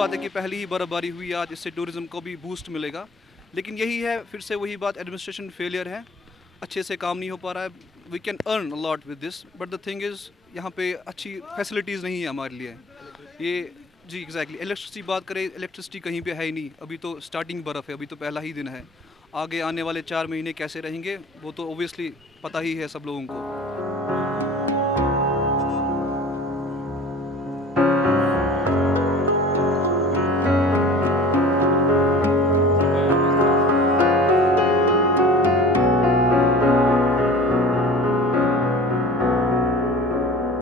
बात है कि पहली ही बर्फ़बारी हुई आज, इससे टूरिज़्म को भी बूस्ट मिलेगा। लेकिन यही है, फिर से वही बात, एडमिनिस्ट्रेशन फेलियर है, अच्छे से काम नहीं हो पा रहा है। We can earn a lot with this, but the thing is यहाँ पे अच्छी फैसिलिटीज़ नहीं है हमारे लिए। ये जी एग्जैक्टली, इलेक्ट्रिसिटी बात करें, इलेक्ट्रिसिटी कहीं पे है ही नहीं। अभी तो स्टार्टिंग बर्फ़ है, अभी तो पहला ही दिन है। आगे आने वाले 4 महीने कैसे रहेंगे वो तो ओबियसली पता ही है सब लोगों को।